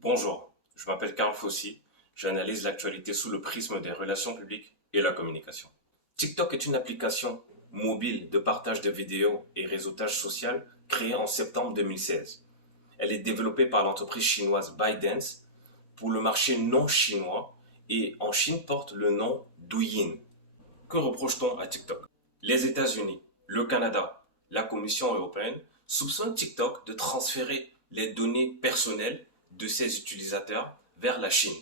Bonjour, je m'appelle Karl Fossi, j'analyse l'actualité sous le prisme des relations publiques et la communication. TikTok est une application mobile de partage de vidéos et réseautage social créée en septembre 2016. Elle est développée par l'entreprise chinoise ByteDance pour le marché non chinois et en Chine porte le nom Douyin. Que reproche-t-on à TikTok? Les États-Unis, le Canada, la Commission européenne soupçonnent TikTok de transférer les données personnelles de ses utilisateurs vers la Chine,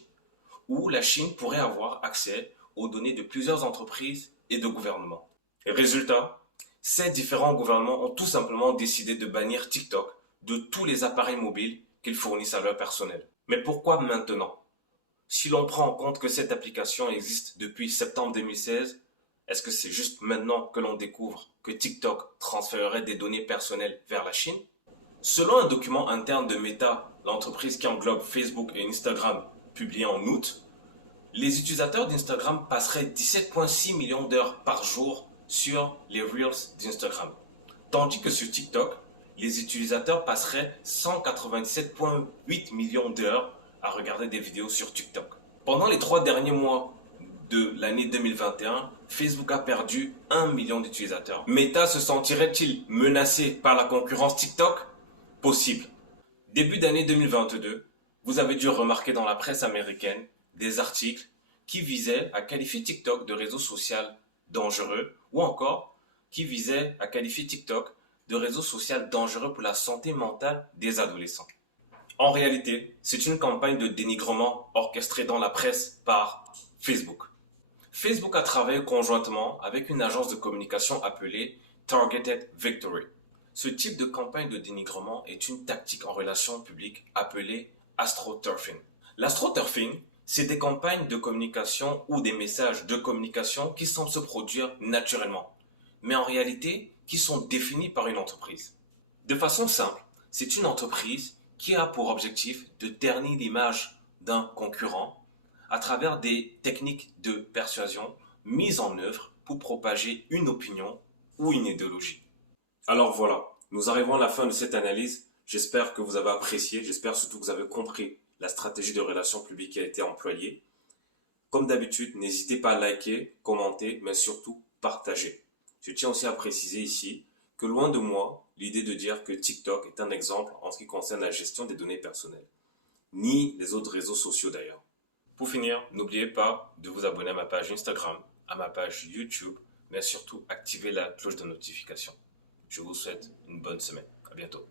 où la Chine pourrait avoir accès aux données de plusieurs entreprises et de gouvernements. Résultat, ces différents gouvernements ont tout simplement décidé de bannir TikTok de tous les appareils mobiles qu'ils fournissent à leur personnel. Mais pourquoi maintenant? Si l'on prend en compte que cette application existe depuis septembre 2016, est-ce que c'est juste maintenant que l'on découvre que TikTok transférerait des données personnelles vers la Chine? Selon un document interne de Meta, l'entreprise qui englobe Facebook et Instagram, publié en août, les utilisateurs d'Instagram passeraient 17,6 millions d'heures par jour sur les Reels d'Instagram, tandis que sur TikTok, les utilisateurs passeraient 197,8 millions d'heures à regarder des vidéos sur TikTok. Pendant les 3 derniers mois de l'année 2021, Facebook a perdu 1 million d'utilisateurs. Meta se sentirait-il menacé par la concurrence TikTok? Possible. Début d'année 2022, vous avez dû remarquer dans la presse américaine des articles qui visaient à qualifier TikTok de réseau social dangereux ou encore qui visaient à qualifier TikTok de réseau social dangereux pour la santé mentale des adolescents. En réalité, c'est une campagne de dénigrement orchestrée dans la presse par Facebook. Facebook a travaillé conjointement avec une agence de communication appelée Targeted Victory. Ce type de campagne de dénigrement est une tactique en relations publiques appelée astroturfing. L'astroturfing, c'est des campagnes de communication ou des messages de communication qui semblent se produire naturellement, mais en réalité qui sont définis par une entreprise. De façon simple, c'est une entreprise qui a pour objectif de ternir l'image d'un concurrent à travers des techniques de persuasion mises en œuvre pour propager une opinion ou une idéologie. Alors voilà, nous arrivons à la fin de cette analyse. J'espère que vous avez apprécié, j'espère surtout que vous avez compris la stratégie de relations publiques qui a été employée. Comme d'habitude, n'hésitez pas à liker, commenter, mais surtout partager. Je tiens aussi à préciser ici que loin de moi, l'idée de dire que TikTok est un exemple en ce qui concerne la gestion des données personnelles, ni les autres réseaux sociaux d'ailleurs. Pour finir, n'oubliez pas de vous abonner à ma page Instagram, à ma page YouTube, mais surtout activer la cloche de notification. Je vous souhaite une bonne semaine. À bientôt.